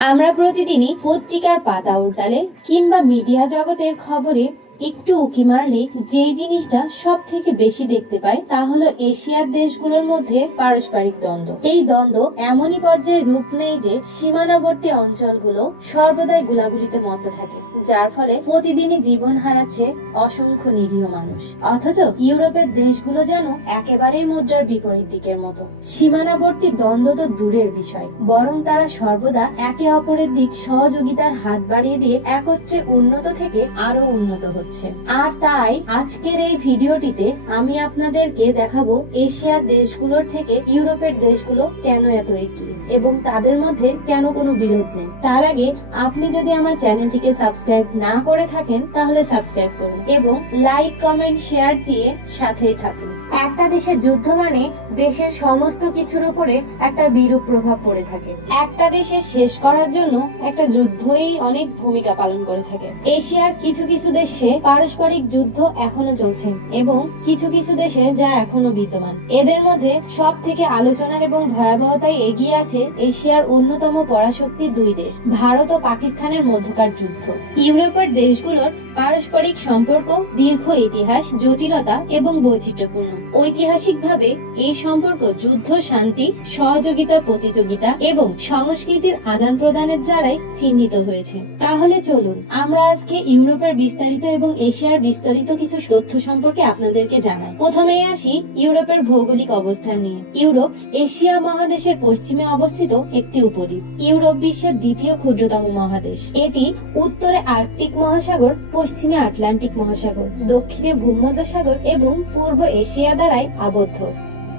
আমরা প্রতিদিনই পত্রিকার পাতা উল্টালে কিংবা মিডিয়া জগতের খবরে একটু উঁকি মারলে যেই জিনিসটা সব থেকে বেশি দেখতে পাই তা হলো এশিয়ার দেশগুলোর মধ্যে পারস্পরিক দ্বন্দ্ব। এই দ্বন্দ্ব এমনই পর্যায়ে রূপ নেয় যে সীমানাবর্তী অঞ্চলগুলো সর্বদাই গুলাগুলিতে মত্ত থাকে, যার ফলে প্রতিদিনই জীবন হারাচ্ছে অসংখ্য নিরীহ মানুষ। অথচ ইউরোপের দেশগুলো যেন একেবারেই মুদ্রার বিপরীত দিকের মতো। সীমানাবর্তী দ্বন্দ্ব তো দূরের বিষয়, বরং তারা সর্বদা একে অপরের দিক সহযোগিতার হাত বাড়িয়ে দিয়ে একত্রে উন্নত থেকে আরো উন্নত হচ্ছে। আর তাই আজকের এই ভিডিওটিতে আমি আপনাদেরকে দেখাবো এশিয়ার দেশগুলোর থেকে ইউরোপের দেশগুলো কেন এত এগিয়ে এবং তাদের মধ্যে কেন কোনো বিরোধ নেই। তার আগে আপনি যদি আমার চ্যানেলটিকে সাবস্ক্রাইব না করে থাকেন তাহলে সাবস্ক্রাইব করুন এবং লাইক, কমেন্ট, শেয়ার দিয়ে সাথেই থাকুন। একটা দেশের যুদ্ধ মানে দেশের সমস্ত কিছুর উপরে একটা বিরূপ প্রভাব পড়ে থাকে। একটা দেশের শেষ করার জন্য একটা যুদ্ধই অনেক ভূমিকা পালন করে থাকে। এশিয়ার কিছু কিছু দেশে পারস্পরিক যুদ্ধ এখনো চলছে এবং কিছু কিছু দেশে যা এখনো বিদ্যমান। এদের মধ্যে সব থেকে আলোচনার এবং ভয়াবহতায় এগিয়ে আছে এশিয়ার অন্যতম পরাশক্তি দুই দেশ, ভারত ও পাকিস্তানের মধ্যকার যুদ্ধ। ইউরোপের দেশগুলোর পারস্পরিক সম্পর্ক দীর্ঘ ইতিহাস, জটিলতা এবং বৈচিত্র্যপূর্ণ। ঐতিহাসিকভাবে এই সম্পর্ক যুদ্ধ, শান্তি, সহযোগিতা, প্রতিযোগিতা এবং সংস্কৃতির আদান প্রদানের দ্বারাই চিহ্নিত হয়েছে। তাহলে চলুন আমরা আজকে ইউরোপের বিস্তারিত এবং এশিয়ার বিস্তারিত কিছু তথ্য সম্পর্কে আপনাদেরকে জানাই। প্রথমেই আসি ইউরোপের ভৌগোলিক অবস্থান নিয়ে। ইউরোপ এশিয়া মহাদেশের পশ্চিমে অবস্থিত একটি উপদ্বীপ। ইউরোপ বিশ্বের দ্বিতীয় ক্ষুদ্রতম মহাদেশ। এটি উত্তরে আর্কটিক মহাসাগর, পশ্চিমে আটলান্টিক মহাসাগর, দক্ষিণে ভূমধ্যসাগর এবং পূর্ব এশিয়া দ্বারাই আবদ্ধ।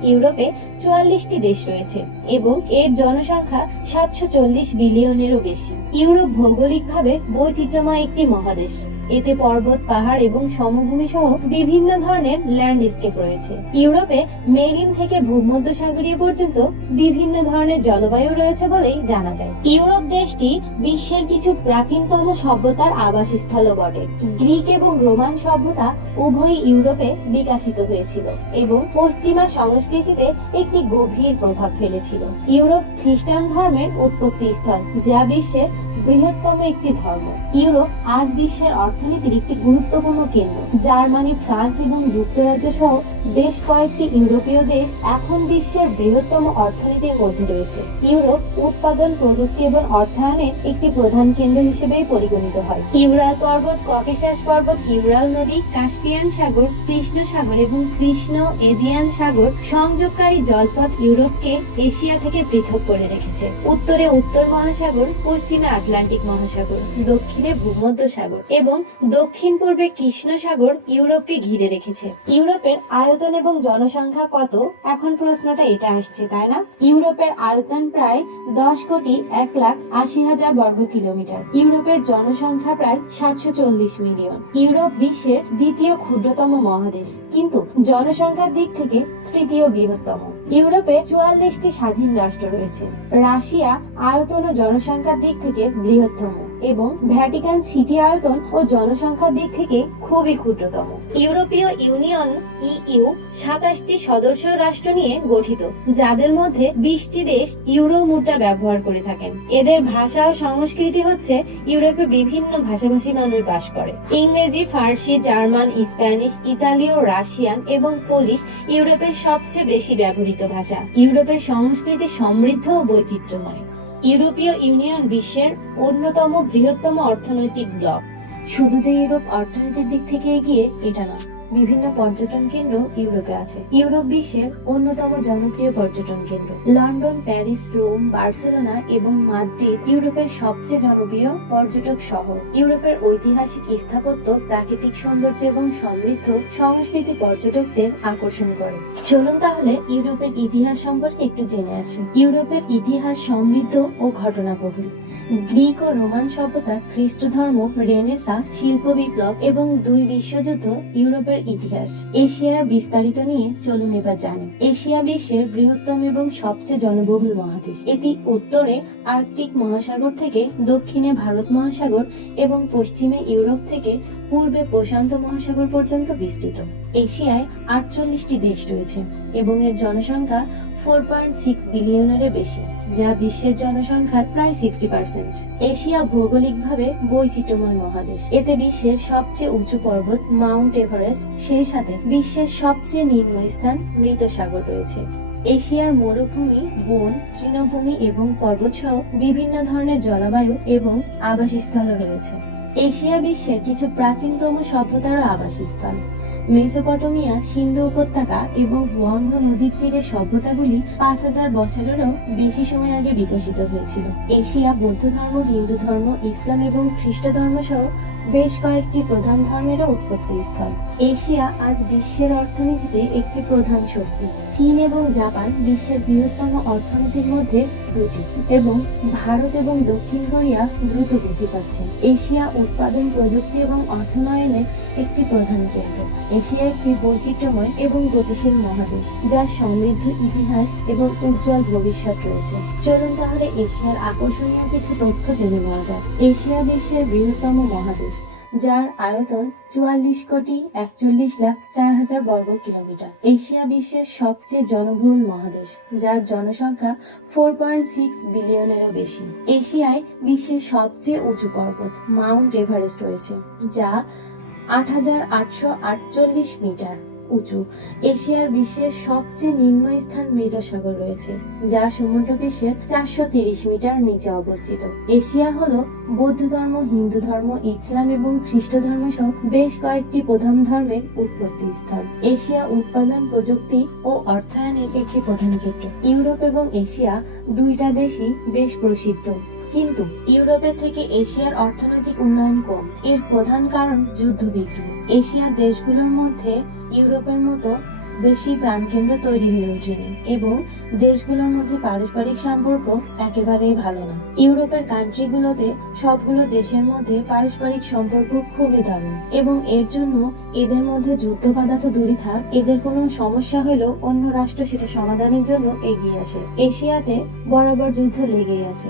ইউরোপে 44টি দেশ রয়েছে এবং এর জনসংখ্যা 740 বিলিয়নেরও বেশি। ইউরোপ ভৌগোলিকভাবে বৈচিত্র্যময় একটি মহাদেশ। এতে পর্বত, পাহাড় এবং সমভূমি সহ বিভিন্ন ধরনের ল্যান্ডস্কেপ রয়েছে। ইউরোপে মেরিন থেকে ভূমধ্যসাগরীয় পর্যন্ত বিভিন্ন ধরনের জলবায়ু রয়েছে বলেই জানা যায়। ইউরোপ দেশটি বিশ্বের কিছু প্রাচীনতম সভ্যতার আবাসস্থলও বটে। গ্রিক এবং রোমান সভ্যতা উভয়ই ইউরোপে বিকশিত হয়েছিল এবং পশ্চিমা সংস্কৃতিতে একটি গভীর প্রভাব ফেলেছিল। ইউরোপ খ্রিস্টান ধর্মের উৎপত্তি স্থল, যা বিশ্বের বৃহত্তম একটি ধর্ম। ইউরোপ আজ বিশ্বের অর্থনীতির একটি গুরুত্বপূর্ণ কেন্দ্র। জার্মানি, ফ্রান্স এবং যুক্তরাজ্য সহ বেশ কয়েকটি ইউরোপীয় দেশ এখন বিশ্বের বৃহত্তম অর্থনীতির মধ্যে রয়েছে। ইউরোপ উৎপাদন, প্রযুক্তি এবং অর্থায়নের একটি প্রধান কেন্দ্র হিসেবেই পরিগণিত হয়। ইউরাল পর্বত, ককেশাস পর্বত, ইউরাল নদী, কাস্পিয়ান সাগর, কৃষ্ণ সাগর এবং কৃষ্ণ এজিয়ান সাগর সংযোগকারী জলপথ ইউরোপকে এশিয়া থেকে পৃথক করে রেখেছে। উত্তরে উত্তর মহাসাগর, পশ্চিমে আটলান্টিক মহাসাগর, দক্ষিণে ভূমধ্যসাগর এবং দক্ষিণ পূর্বে কৃষ্ণ সাগর ইউরোপকে ঘিরে রেখেছে। ইউরোপের আয়তন এবং জনসংখ্যা কত? এখন প্রশ্নটা এটা আসছে, তাই না? ইউরোপের আয়তন প্রায় 10,01,80,000 বর্গ কিলোমিটার। ইউরোপের জনসংখ্যা প্রায় 740 মিলিয়ন। ইউরোপ বিশ্বের দ্বিতীয় ক্ষুদ্রতম মহাদেশ, কিন্তু জনসংখ্যার দিক থেকে তৃতীয় বৃহত্তম। ইউরোপে 44টি স্বাধীন রাষ্ট্র রয়েছে। রাশিয়া আয়তন ও জনসংখ্যার দিক থেকে বৃহত্তম এবং ভ্যাটিকান সিটি আয়তন ও জনসংখ্যার দিক থেকে খুবই ক্ষুদ্রতম। ইউরোপীয় ইউনিয়ন ইইউ 27টি সদস্য রাষ্ট্র নিয়ে গঠিত, যাদের মধ্যে 20টি দেশ ইউরো মুদ্রা ব্যবহার করে থাকেন। এদের ভাষা ও সংস্কৃতি হচ্ছে ইউরোপে বিভিন্ন ভাষাভাষী মানুষ বাস করে। ইংরেজি, ফার্সি, জার্মান, স্প্যানিশ, ইতালীয়, রাশিয়ান এবং পোলিশ ইউরোপের সবচেয়ে বেশি ব্যবহৃত ভাষা। ইউরোপের সংস্কৃতি সমৃদ্ধ ও বৈচিত্র্যময়। ইউরোপীয় ইউনিয়ন বিশ্বের অন্যতম বৃহত্তম অর্থনৈতিক ব্লক। শুধু যে ইউরোপ অর্থনৈতিক দিক থেকে এগিয়ে এটা নয়, বিভিন্ন পর্যটন কেন্দ্র ইউরোপে আছে। ইউরোপ বিশ্বের অন্যতম জনপ্রিয় পর্যটন কেন্দ্র। লন্ডন, প্যারিস, রোম, বার্সেলোনা এবং মাদ্রিদ ইউরোপের সবচেয়ে জনপ্রিয় পর্যটক শহর। ইউরোপের ঐতিহাসিক স্থাপত্য, প্রাকৃতিক সৌন্দর্য এবং সমৃদ্ধ সংস্কৃতি পর্যটকদের আকর্ষণ করে। চলুন তাহলে ইউরোপের ইতিহাস সম্পর্কে একটু জেনে আসি। ইউরোপের ইতিহাস সমৃদ্ধ ও ঘটনাবহুল। গ্রিক ও রোমান সভ্যতা, খ্রিস্ট ধর্ম, রেনেসা, শিল্প বিপ্লব এবং দুই বিশ্বযুদ্ধ ইউরোপের ইতিহাস। এশিয়ার বিস্তারিত নিয়ে চলুন এবার জানি। এশিয়া বিশ্বের বৃহত্তম এবং সবচেয়ে জনবহুল মহাদেশ। এটি উত্তরে আর্কটিক মহাসাগর থেকে দক্ষিণে ভারত মহাসাগর এবং পশ্চিমে ইউরোপ থেকে পূর্বে প্রশান্ত মহাসাগর পর্যন্ত বিস্তৃত। এশিয়ায় 48টি দেশ রয়েছে এবং এর জনসংখ্যা 4.6 বিলিয়নেরও বেশি। যা বিশ্বের জনসংখ্যার প্রায় 60%। এশিয়া ভৌগোলিকভাবে বৈচিত্র্যময় মহাদেশ। এতে বিশ্বের সবচেয়ে উঁচু পর্বত মাউন্ট এভারেস্ট, সেই সাথে বিশ্বের সবচেয়ে নিম্ন স্থান মৃত সাগর রয়েছে। এশিয়ার মরুভূমি, বন, তৃণভূমি এবং পর্বত সহ বিভিন্ন ধরনের জলবায়ু এবং আবাসস্থল রয়েছে। এশিয়া বিশ্বের কিছু প্রাচীনতম সভ্যতারও আবাসস্থল। মেসোপটেমিয়া, সিন্ধু উপত্যকা এবং ওয়াঙ্গ নদীর তীরের সভ্যতাগুলি 5000 বছরেরও বেশি সময় আগে বিকশিত হয়েছিল। এশিয়া বৌদ্ধ ধর্ম, হিন্দু ধর্ম, ইসলাম এবং খ্রিস্ট ধর্ম সহ বেশ কয়েকটি প্রধান ধর্মেরও উৎপত্তি স্থল। এশিয়া আজ বিশ্বের অর্থনীতিতে একটি প্রধান শক্তি। চীন এবং জাপান বিশ্বের বৃহত্তম অর্থনীতির মধ্যে দুটি, এবং ভারত এবং দক্ষিণ কোরিয়া দ্রুত বৃদ্ধি পাচ্ছে। এশিয়া উৎপাদন, প্রযুক্তি এবং অর্থনয়নের একটি প্রধান কেন্দ্র। এশিয়া একটি বৈচিত্র্যময় এবং গতিশীল মহাদেশ, যার সমৃদ্ধ ইতিহাস এবং উজ্জ্বল ভবিষ্যৎ রয়েছে। চলুন তাহলে এশিয়ার আকর্ষণীয় কিছু তথ্য জেনে নেওয়া যাক। এশিয়া বিশ্বের বৃহত্তম মহাদেশ, যার আয়তন 44,41,04,000 বর্গ কিলোমিটার। এশিয়া বিশ্বের সবচেয়ে জনবহুল মহাদেশ, যার জনসংখ্যা 4.6 বিলিয়নেরও বেশি। এশিয়ায় বিশ্বের সবচেয়ে উঁচু পর্বত মাউন্ট এভারেস্ট রয়েছে, যা 8,848 মিটার উঁচু। এশিয়ার বিশ্বের সবচেয়ে নিম্ন স্থান মৃত সাগর রয়েছে, যা সমুদ্রপৃষ্ঠের 430 মিটার নিচে অবস্থিত। এশিয়া হলো বৌদ্ধ ধর্ম, হিন্দু ধর্ম, ইসলাম এবং খ্রিস্ট ধর্ম সহ বেশ কয়েকটি প্রধান ধর্মের উৎপত্তি স্থল। এশিয়া উৎপাদন, প্রযুক্তি ও অর্থায়নের একটি প্রধান ক্ষেত্র। ইউরোপ এবং এশিয়া দুইটা দেশই বেশ প্রসিদ্ধ, কিন্তু ইউরোপের থেকে এশিয়ার অর্থনৈতিক উন্নয়ন কম। এর প্রধান কারণ যুদ্ধবিগ্রহ। এশিয়ার দেশগুলোর মধ্যে ইউরোপের মতো বেশি প্রাণকেন্দ্র তৈরি হয়ে ওঠেনি, এবং দেশগুলোর মধ্যে পারস্পরিক সম্পর্ক একেবারেই ভালো না। ইউরোপের কান্ট্রিগুলোতে সবগুলো দেশের মধ্যে পারস্পরিক সম্পর্ক খুবই দারুণ, এবং এর জন্য এদের মধ্যে যুদ্ধ বাধা তো দূরই থাক, এদের কোনো সমস্যা হলেও অন্য রাষ্ট্র সেটা সমাধানের জন্য এগিয়ে আসে। এশিয়াতে বরাবর যুদ্ধ লেগেই আছে।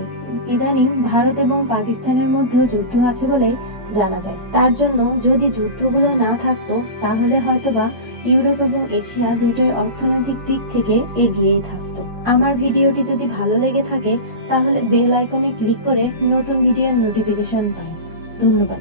ইদানিং ভারত এবং পাকিস্তানের মধ্যেও যুদ্ধ আছে বলে জানা যায়। তার জন্য যদি যুদ্ধগুলো না থাকতো, তাহলে হয়তোবা ইউরোপ এবং এশিয়া দুটোই অর্থনৈতিক দিক থেকে এগিয়েই থাকতো। আমার ভিডিওটি যদি ভালো লেগে থাকে, তাহলে বেল আইকনে ক্লিক করে নতুন ভিডিওর নোটিফিকেশন পান। ধন্যবাদ।